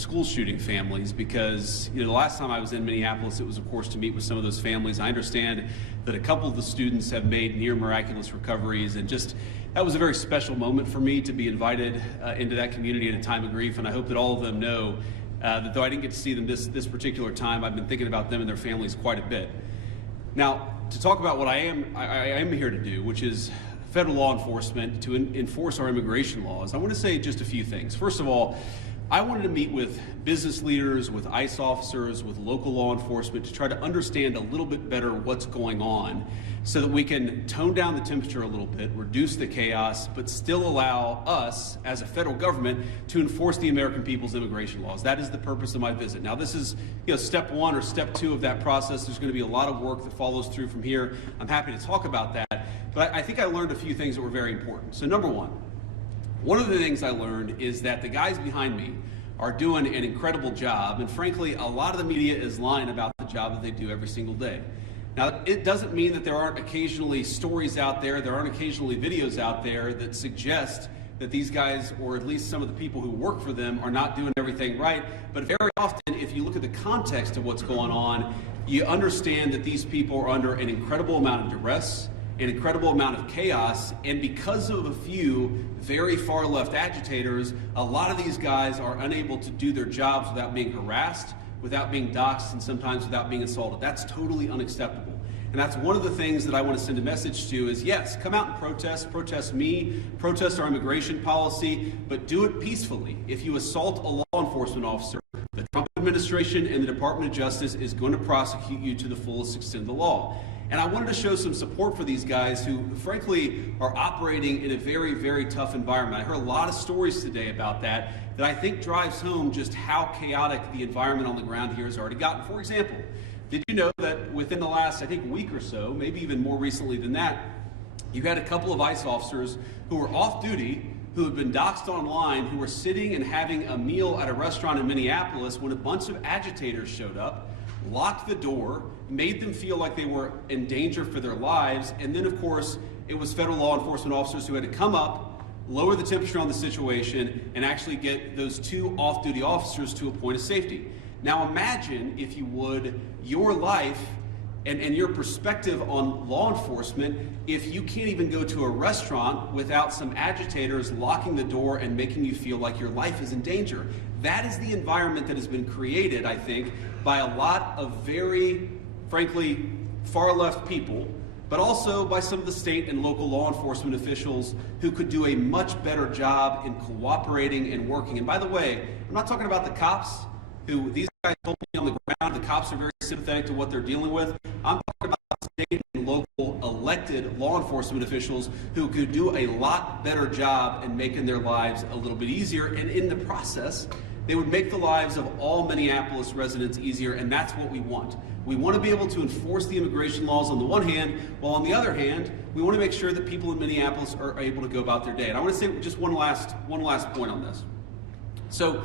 school shooting families, because the last time I was in Minneapolis, it was of course to meet with some of those families. I understand that a couple of the students have made near miraculous recoveries, and just that was a very special moment for me to be invited into that community at a time of grief. And I hope that all of them know that though I didn't get to see them this particular time, I've been thinking about them and their families quite a bit. Now, to talk about what I am here to do, which is federal law enforcement, to enforce our immigration laws, I want to say just a few things. First of all, I wanted to meet with business leaders, with ICE officers, with local law enforcement to try to understand a little bit better what's going on so that we can tone down the temperature a little bit, reduce the chaos, but still allow us as a federal government to enforce the American people's immigration laws. That is the purpose of my visit. Now, this is step one or step two of that process. There's going to be a lot of work that follows through from here. I'm happy to talk about that, but I think I learned a few things that were very important. So number one of the things I learned is that the guys behind me are doing an incredible job, and frankly, a lot of the media is lying about the job that they do every single day. Now, it doesn't mean that there aren't occasionally stories out there, there aren't occasionally videos out there that suggest that these guys, or at least some of the people who work for them, are not doing everything right. But very often, if you look at the context of what's going on, you understand that these people are under an incredible amount of duress, an incredible amount of chaos, and because of a few very far left agitators, a lot of these guys are unable to do their jobs without being harassed, without being doxxed, and sometimes without being assaulted. That's totally unacceptable. And that's one of the things that I want to send a message to is, yes, come out and protest me, protest our immigration policy, but do it peacefully. If you assault a law enforcement officer, the Trump administration and the Department of Justice is going to prosecute you to the fullest extent of the law. And I wanted to show some support for these guys who, frankly, are operating in a very, very tough environment. I heard a lot of stories today about that I think drives home just how chaotic the environment on the ground here has already gotten. For example, did you know that within the last, I think, week or so, maybe even more recently than that, you had a couple of ICE officers who were off duty, who had been doxxed online, who were sitting and having a meal at a restaurant in Minneapolis when a bunch of agitators showed up, locked the door, made them feel like they were in danger for their lives, and then, of course, it was federal law enforcement officers who had to come up, lower the temperature on the situation, and actually get those two off-duty officers to a point of safety. Now imagine, if you would, your life and your perspective on law enforcement if you can't even go to a restaurant without some agitators locking the door and making you feel like your life is in danger. That is the environment that has been created, I think, by a lot of very, frankly, far-left people, but also by some of the state and local law enforcement officials who could do a much better job in cooperating and working. And by the way, I'm not talking about the cops, who these guys told me on the ground, the cops are very sympathetic to what they're dealing with. I'm talking about state and local elected law enforcement officials who could do a lot better job in making their lives a little bit easier, and in the process, they would make the lives of all Minneapolis residents easier, and that's what we want. We want to be able to enforce the immigration laws on the one hand, while on the other hand, we want to make sure that people in Minneapolis are able to go about their day. And I want to say just one last point on this. So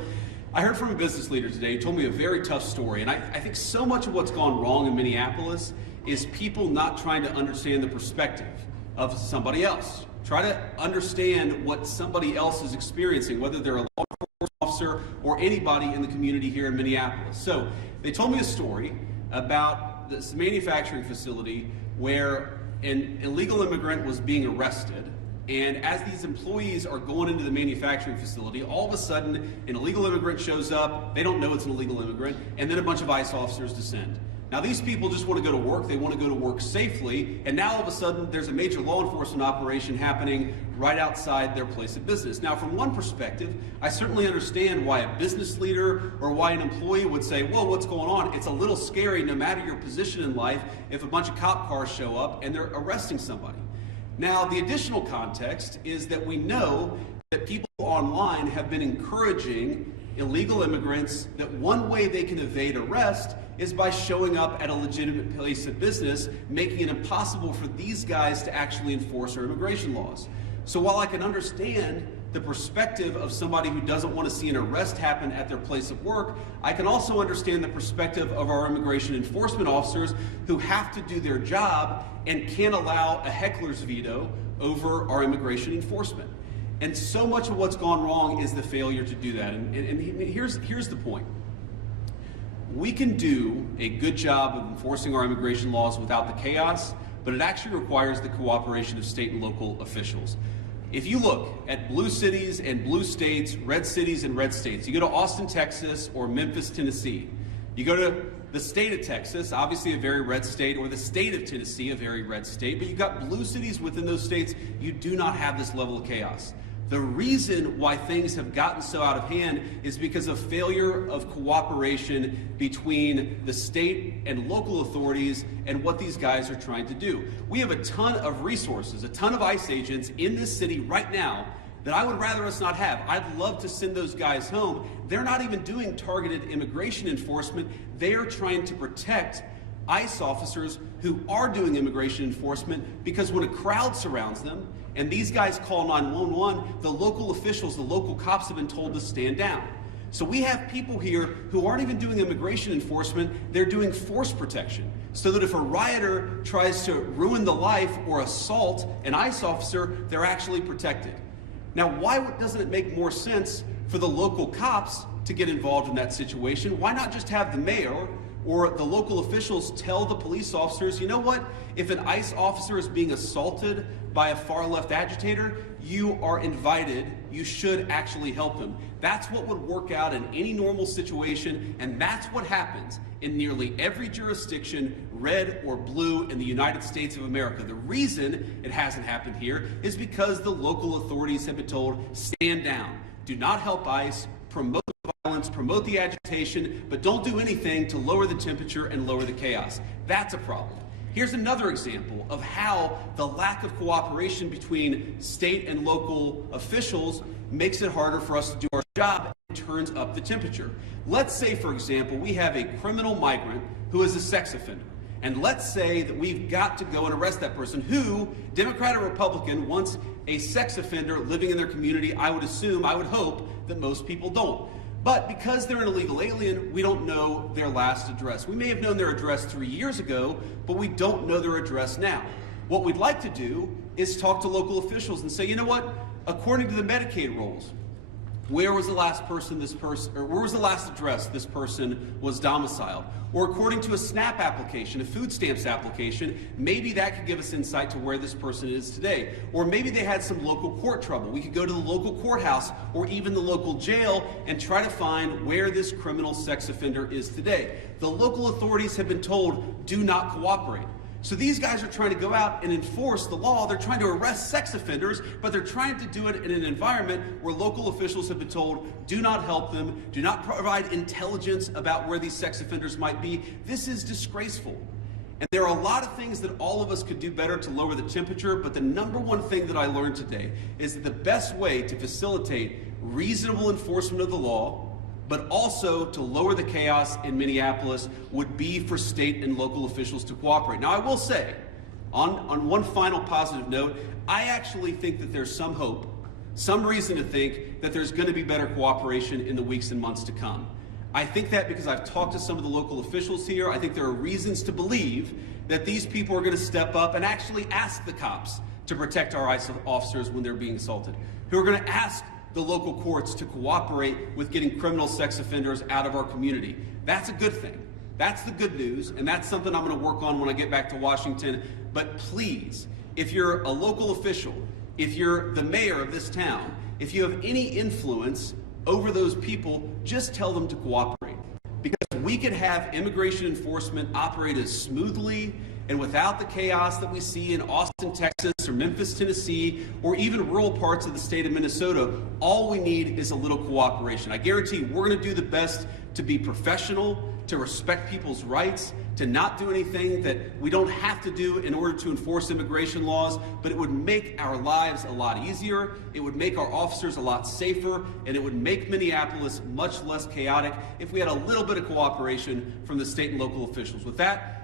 I heard from a business leader today who told me a very tough story, and I think so much of what's gone wrong in Minneapolis is people not trying to understand the perspective of somebody else. Try to understand what somebody else is experiencing, whether they're a law enforcement officer or anybody in the community here in Minneapolis. So they told me a story about this manufacturing facility where an illegal immigrant was being arrested, and as these employees are going into the manufacturing facility, all of a sudden an illegal immigrant shows up, they don't know it's an illegal immigrant, and then a bunch of ICE officers descend. Now these people just want to go to work, they want to go to work safely, and now all of a sudden there's a major law enforcement operation happening right outside their place of business. Now from one perspective, I certainly understand why a business leader or why an employee would say, whoa, what's going on? It's a little scary no matter your position in life if a bunch of cop cars show up and they're arresting somebody. Now the additional context is that we know that people online have been encouraging illegal immigrants that one way they can evade arrest is by showing up at a legitimate place of business, making it impossible for these guys to actually enforce our immigration laws. So while I can understand the perspective of somebody who doesn't want to see an arrest happen at their place of work, I can also understand the perspective of our immigration enforcement officers who have to do their job and can't allow a heckler's veto over our immigration enforcement. And so much of what's gone wrong is the failure to do that. And here's the point. We can do a good job of enforcing our immigration laws without the chaos, but it actually requires the cooperation of state and local officials. If you look at blue cities and blue states, red cities and red states, you go to Austin, Texas, or Memphis, Tennessee, you go to the state of Texas, obviously a very red state, or the state of Tennessee, a very red state, but you've got blue cities within those states, you do not have this level of chaos. The reason why things have gotten so out of hand is because of failure of cooperation between the state and local authorities and what these guys are trying to do. We have a ton of resources, a ton of ICE agents in this city right now that I would rather us not have. I'd love to send those guys home. They're not even doing targeted immigration enforcement. They are trying to protect ICE officers who are doing immigration enforcement, because when a crowd surrounds them and these guys call 911, the local officials, the local cops have been told to stand down. So we have people here who aren't even doing immigration enforcement, they're doing force protection. So that if a rioter tries to ruin the life or assault an ICE officer, they're actually protected. Now, why doesn't it make more sense for the local cops to get involved in that situation? Why not just have the mayor or the local officials tell the police officers, you know what, if an ICE officer is being assaulted by a far-left agitator, you are invited, you should actually help him. That's what would work out in any normal situation, and that's what happens in nearly every jurisdiction, red or blue, in the United States of America. The reason it hasn't happened here is because the local authorities have been told, stand down, do not help ICE, promote violence, promote the agitation, but don't do anything to lower the temperature and lower the chaos. That's a problem. Here's another example of how the lack of cooperation between state and local officials makes it harder for us to do our job and turns up the temperature. Let's say, for example, we have a criminal migrant who is a sex offender. And let's say that we've got to go and arrest that person who, Democrat or Republican, wants a sex offender living in their community. I would assume, I would hope that most people don't. But because they're an illegal alien, we don't know their last address. We may have known their address 3 years ago, but we don't know their address now. What we'd like to do is talk to local officials and say, you know what, according to the Medicaid rules, where was the last address this person was domiciled? Or according to a SNAP application, a food stamps application, maybe that could give us insight to where this person is today. Or maybe they had some local court trouble. We could go to the local courthouse or even the local jail and try to find where this criminal sex offender is today. The local authorities have been told, do not cooperate. So these guys are trying to go out and enforce the law. They're trying to arrest sex offenders, but they're trying to do it in an environment where local officials have been told, do not help them, do not provide intelligence about where these sex offenders might be. This is disgraceful. And there are a lot of things that all of us could do better to lower the temperature, but the number one thing that I learned today is that the best way to facilitate reasonable enforcement of the law, but also to lower the chaos in Minneapolis, would be for state and local officials to cooperate. Now, I will say, on one final positive note, I actually think that there's some hope, some reason to think that there's going to be better cooperation in the weeks and months to come. I think that because I've talked to some of the local officials here. I think there are reasons to believe that these people are going to step up and actually ask the cops to protect our ICE officers when they're being assaulted, who are going to ask the local courts to cooperate with getting criminal sex offenders out of our community. That's a good thing. That's the good news, and that's something I'm going to work on when I get back to Washington. But please, if you're a local official, if you're the mayor of this town, if you have any influence over those people, just tell them to cooperate. Because we could have immigration enforcement operate as smoothly and without the chaos that we see in Austin, Texas, or Memphis, Tennessee, or even rural parts of the state of Minnesota. All we need is a little cooperation. I guarantee you, we're going to do the best to be professional, to respect people's rights, to not do anything that we don't have to do in order to enforce immigration laws, but it would make our lives a lot easier, it would make our officers a lot safer, and it would make Minneapolis much less chaotic if we had a little bit of cooperation from the state and local officials. With that,